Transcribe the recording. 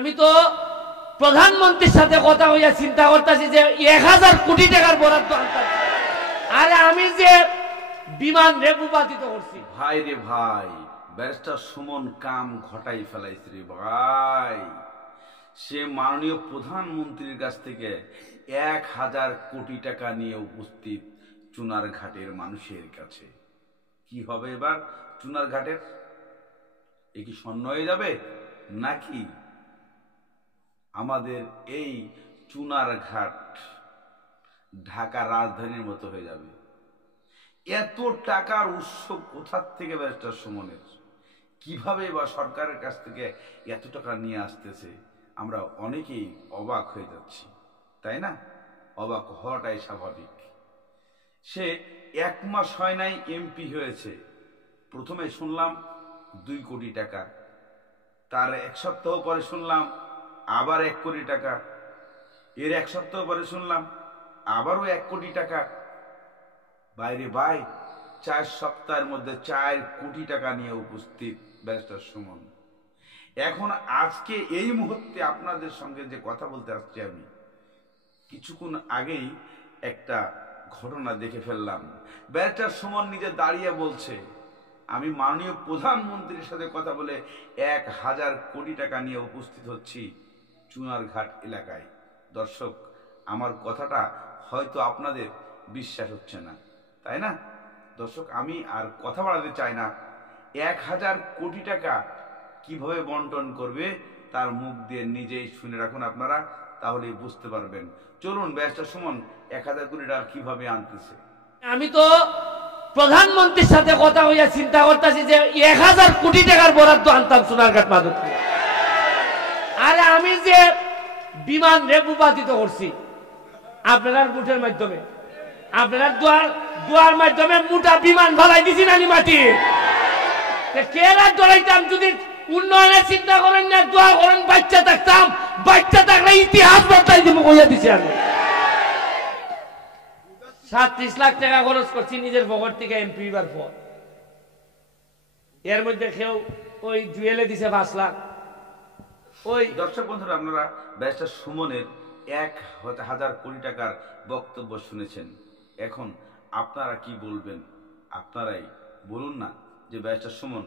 আমি তো প্রধানমন্ত্রীর সাথে কথা হইয়া চিন্তা করতেছি যে 1000 কোটি টাকার বরাদ্দ আনতাম। আরে আমি যে বিমান রে ভূপাতিত করছি। ভাই রে ভাই, ব্যারিস্টার সুমন কাম ঘটাই ফেলাইছে রে ভাই। সে মাননীয় প্রধানমন্ত্রীর কাছ থেকে 1000 কোটি টাকা নিয়ে উপস্থিত চুনারঘাটের মানুষের কাছে। কি হবে এবার চুনারঘাটের? এ কি শূন্য হয়ে যাবে নাকি আমাদের এই চুনারঘাট ঢাকা রাজধানীর মতো হয়ে যাবে? এত টাকার উৎস কোথার থেকে ব্যারিস্টার সুমনের? কিভাবে বা সরকারের কাছ থেকে এত টাকা নিয়ে আসতেছে? আমরা অনেকেই অবাক হয়ে যাচ্ছি, তাই না? অবাক হওয়াটাই স্বাভাবিক। সে 1 মাস হয় নাই এমপি হয়েছে, প্রথমে শুনলাম 2 কোটি টাকা, তার 1 সপ্তাহ পরে শুনলাম আবার 1 কোটি টাকা, এর 1 সপ্তাহ পরে শুনলাম আবারও 1 কোটি টাকা। বাইরে ভাই, 4 সপ্তাহের মধ্যে 4 কোটি টাকা নিয়ে উপস্থিত ব্যারিস্টার সুমন। এখন আজকে এই মুহূর্তে আপনাদের সঙ্গে যে কথা বলতে আসছি, আমি কিছুক্ষণ আগেই একটা ঘটনা দেখে ফেললাম। ব্যারিস্টার সুমন নিজে দাঁড়িয়ে বলছে, আমি মাননীয় প্রধানমন্ত্রীর সাথে কথা বলে 1000 কোটি টাকা নিয়ে উপস্থিত হচ্ছি চুনারঘাট এলাকায়। দর্শক, আমার কথাটা হয়তো আপনাদের বিশ্বাস হচ্ছে না, তাই না? দর্শক, আমি আর কথা বাড়াতে চাই না। 1000 কোটি টাকা কিভাবে বন্টন করবে তার মুখ দিয়ে নিজেই শুনে রাখুন আপনারা, তাহলেই বুঝতে পারবেন। চলুন, ব্যারিস্টার সুমন 1000 কোটি টাকা কিভাবে আনতেছে। আমি তো প্রধানমন্ত্রীর সাথে কথা হইয়া চিন্তা করতেছি যে 1000 কোটি টাকার বরাদ্দ আনতাম সোনারঘাট মাধবপুর। আরে আমি যে বিমান রে ভূপাতিত করছি আপনার বুটের মাধ্যমে, আপনার দুয়ার মাধ্যমে মোটা বিমান ভালাই দিছি নানি মাটি। কেরা ডরাইতাম? যদি উন্নয়নের চিন্তা করেন না, দোয়া করেন বাচ্চা থাকতাম, বাচ্চা থাকলে ইতিহাস বদলাই দিব কইয়া দিছি। আমি 37 লাখ টাকা খরচ করছি নিজের পকেট থেকে এমপি বার পর। এর মধ্যে কেউ ওই জুয়েলে দিছে 5 লাখ। ওই দর্শক বন্ধুরা, আপনারা ব্যারিস্টার সুমনের 1000 কোটি টাকার বক্তব্য শুনেছেন। এখন আপনারা কি বলবেন? আপনারাই বলুন না যে ব্যারিস্টার সুমন